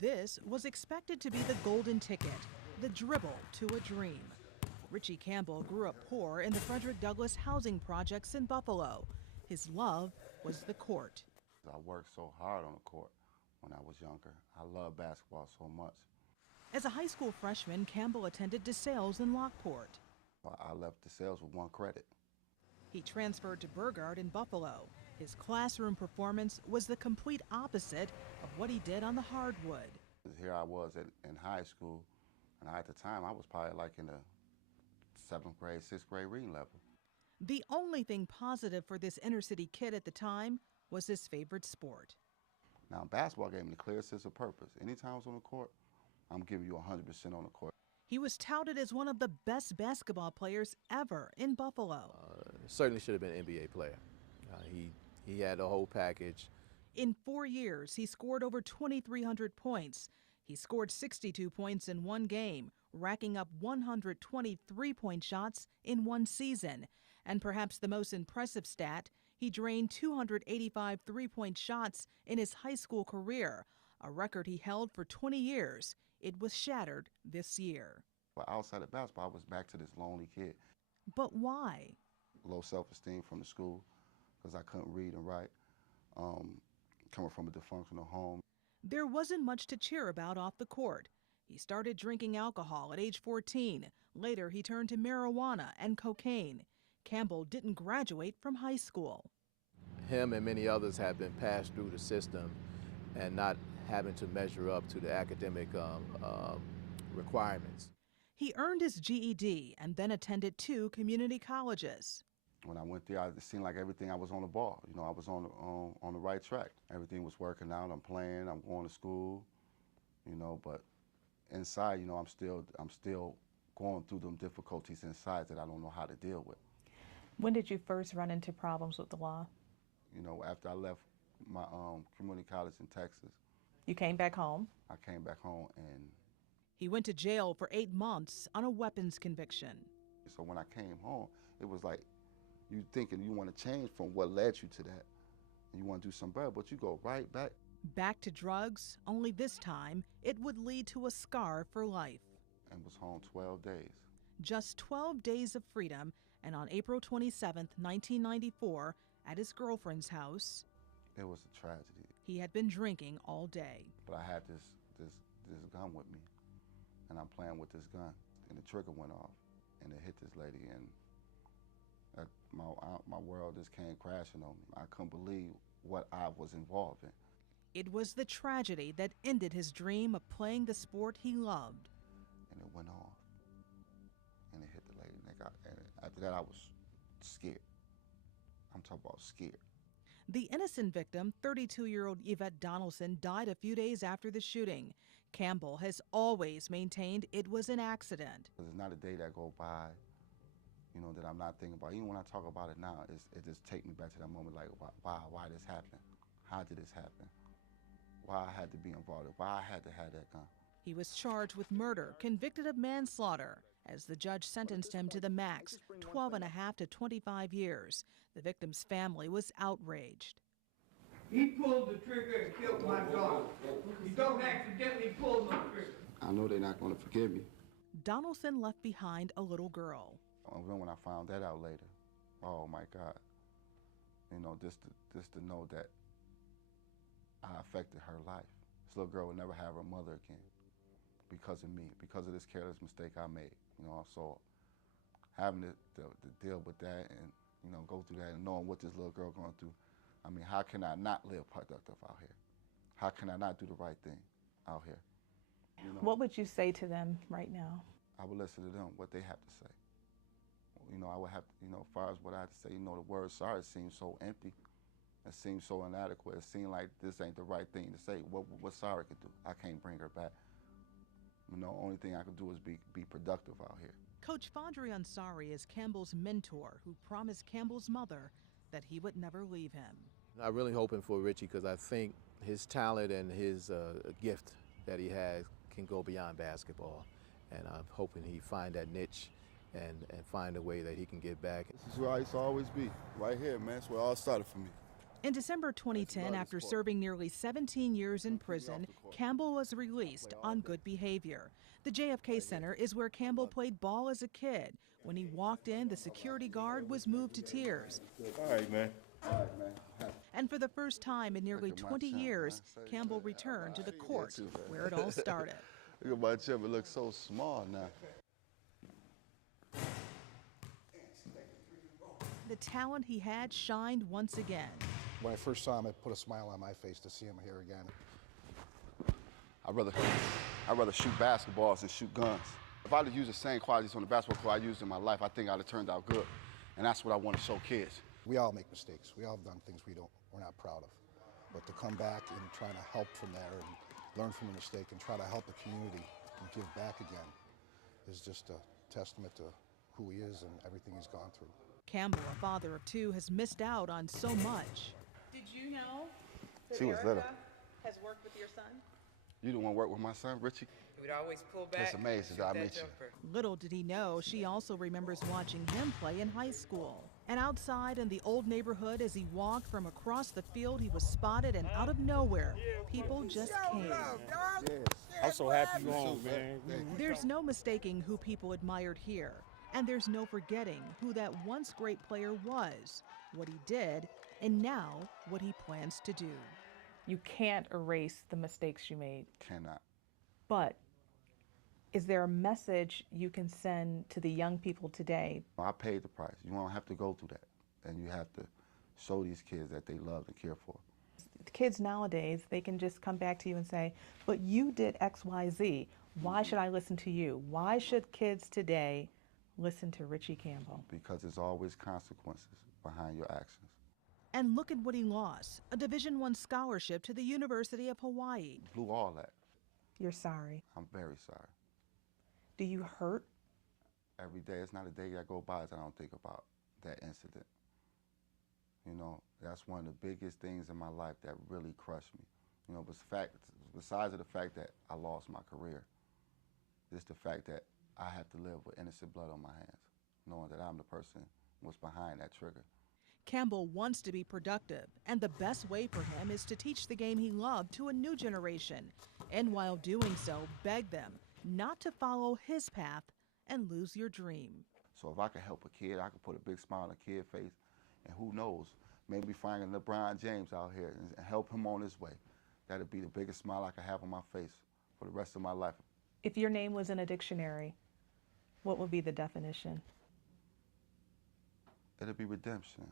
This was expected to be the golden ticket, the dribble to a dream. Ritchie Campbell grew up poor in the Frederick Douglass housing projects in Buffalo. His love was the court. I worked so hard on the court when I was younger. I love basketball so much. As a high school freshman, Campbell attended DeSales in Lockport. I left DeSales with 1 credit. He transferred to Burgard in Buffalo. His classroom performance was the complete opposite of what he did on the hardwood. Here I was in high school, and at the time I was probably like in the 7th grade, 6th grade reading level. The only thing positive for this inner city kid at the time was his favorite sport. Now basketball gave me the clear sense of purpose. Anytime I was on the court, I'm giving you 100% on the court. He was touted as one of the best basketball players ever in Buffalo. Certainly should have been an NBA player. He had the whole package. In 4 years, he scored over 2,300 points. He scored 62 points in one game, racking up 123-point shots in one season. And perhaps the most impressive stat, he drained 285 three-point shots in his high school career, a record he held for 20 years. It was shattered this year. But outside of basketball, I was back to this lonely kid. But why? Low self-esteem from the school because I couldn't read and write, coming from a dysfunctional home. There wasn't much to cheer about off the court. He started drinking alcohol at age 14. Later, he turned to marijuana and cocaine. Campbell didn't graduate from high school. Him and many others have been passed through the system and not having to measure up to the academic requirements. He earned his GED and then attended 2 community colleges. When I went there, it seemed like everything I was on the ball. You know, I was on the right track. Everything was working out. I'm playing. I'm going to school. You know, but inside, you know, I'm still going through them difficulties inside that I don't know how to deal with. When did you first run into problems with the law? You know, after I left my community college in Texas. You came back home? I came back home and... He went to jail for 8 months on a weapons conviction. So when I came home, it was like you thinking you want to change from what led you to that. And you want to do something better, but you go right back. Back to drugs, only this time it would lead to a scar for life. And was home 12 days. Just 12 days of freedom, and on April 27, 1994, at his girlfriend's house, it was a tragedy. He had been drinking all day. But I had this gun with me, and I'm playing with this gun, and the trigger went off, and it hit this lady, and my world just came crashing on me. I couldn't believe what I was involved in. It was the tragedy that ended his dream of playing the sport he loved. And it went off, and it hit the lady, and after that I was scared. I'm talking about scared. The innocent victim, 32-year-old Yvette Donaldson, died a few days after the shooting. Campbell has always maintained it was an accident. There's not a day that go by, you know, that I'm not thinking about. Even when I talk about it now, it just takes me back to that moment, like, why this happened? How did this happen? Why I had to be involved? Why I had to have that gun? He was charged with murder, convicted of manslaughter, as the judge sentenced him to the max, 12.5 to 25 years. The victim's family was outraged. He pulled the trigger and killed my daughter. You don't accidentally pull no trigger. I know they're not going to forgive me. Donaldson left behind a little girl. When I found that out later, oh my God, you know, just to know that I affected her life. This little girl would never have her mother again because of me, because of this careless mistake I made. You know, so having to deal with that and, you know, go through that and knowing what this little girl going through, I mean, how can I not live productive out here? How can I not do the right thing out here? You know? What would you say to them right now? I would listen to them, what they have to say. You know, I would have to, you know, as far as what I have to say, you know, the word sorry seems so empty. It seems so inadequate. It seems like this ain't the right thing to say. What sorry could do? I can't bring her back. You know, only thing I could do is be productive out here. Coach Fadri Ansari is Campbell's mentor who promised Campbell's mother that he would never leave him. I'm really hoping for Ritchie because I think his talent and his gift that he has can go beyond basketball. And I'm hoping he find that niche and find a way that he can get back. This is where I used to always be, right here, man. That's where it all started for me. In December 2010, after serving nearly 17 years in prison, Campbell was released on good behavior. The JFK Center is where Campbell played ball as a kid. When he walked in, the security guard was moved to tears. All right, man. All right, man. And for the first time in nearly 20 years, Campbell returned to the court where it all started. Look at my chip, it looks so small now. The talent he had shined once again. When I first saw him, it put a smile on my face to see him here again. I'd rather shoot basketballs than shoot guns. If I'd have used the same qualities on the basketball court I used in my life, I think I'd have turned out good. And that's what I want to show kids. We all make mistakes. We all have done things we're not proud of. But to come back and try to help from there and learn from a mistake and try to help the community and give back again is just a testament to who he is and everything he's gone through. Campbell, a father of two, has missed out on so much. Did you know that She was little. has worked with your son? You the one work with my son, Ritchie? He would always pull back. It's amazing shoot that I that met you. jumper. Little did he know, she also remembers watching him play in high school. And outside in the old neighborhood, as he walked from across the field, he was spotted, and out of nowhere, people just came. I'm so happy you're home, man. There's no mistaking who people admired here. And there's no forgetting who that once great player was, what he did, and now what he plans to do. You can't erase the mistakes you made, Cannot. but is there a message you can send to the young people today? I paid the price. You don't have to go through that. And you have to show these kids that they love and care for. Kids nowadays, they can just come back to you and say, but you did X, Y, Z. Why should I listen to you? Why should kids today listen to Ritchie Campbell? Because there's always consequences behind your actions. And look at what he lost, a Division I scholarship to the University of Hawaii. Blew all that. You're sorry. I'm very sorry. Do you hurt? Every day, it's not a day that go by that I don't think about that incident. You know, that's one of the biggest things in my life that really crushed me. You know, besides the fact that I lost my career, it's the fact that I have to live with innocent blood on my hands, knowing that I'm the person who was behind that trigger. Campbell wants to be productive, and the best way for him is to teach the game he loved to a new generation, and while doing so, beg them not to follow his path and lose your dream. So if I could help a kid, I could put a big smile on a kid's face, and who knows, maybe find a LeBron James out here and help him on his way. That'd be the biggest smile I could have on my face for the rest of my life. If your name was in a dictionary, what would be the definition? It'd be redemption.